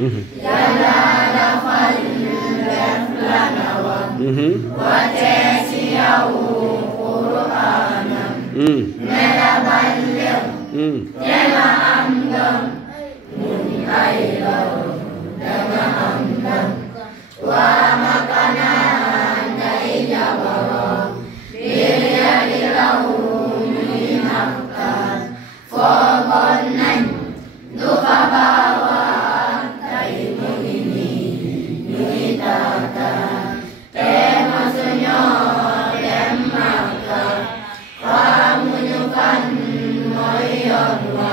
yàlla dafal def la nawam wàccee ci yow Qur'aanam ne la balligh te nga am ngëm muñ ay lor danga am ngëm waa Makka naan day jabaroo biir ya di raw ñuy naftaan foogoon nañ du fa baawaan tey mu ngi nii ñuy taataan te masuñoo dem Makka xamuñu fan mooy yoon wa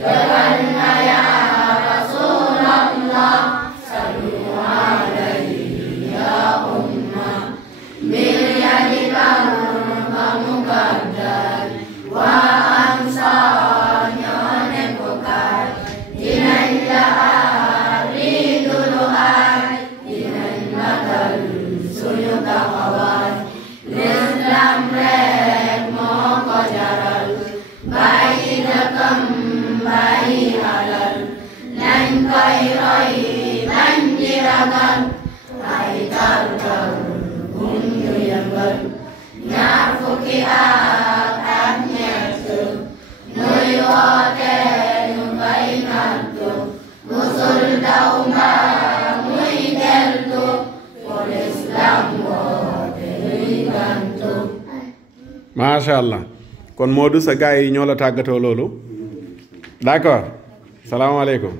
dëggal na yaa Rasuulallah sallu alayhi ya umma mbir ya di kar ba mu gàddal waa Ansaar ñoo ne ko kaay dinañ la aar lii du lu aay dinañ matal suñu taxawaay l'islam rek moo ko jaral bàyyi dëkkam bàyyi alal nañ koy roy bañ di ragal ay tarkal bum ñu yëngal ñaar fukki ak ñett muy woote ñu koy nattu musul daw mbaa muy deltu pour l'islam woote ñuy gantu. macha allah kon Modou sa gars yi ñoo la tàggatoo loolu d'accord salaamaaleykum.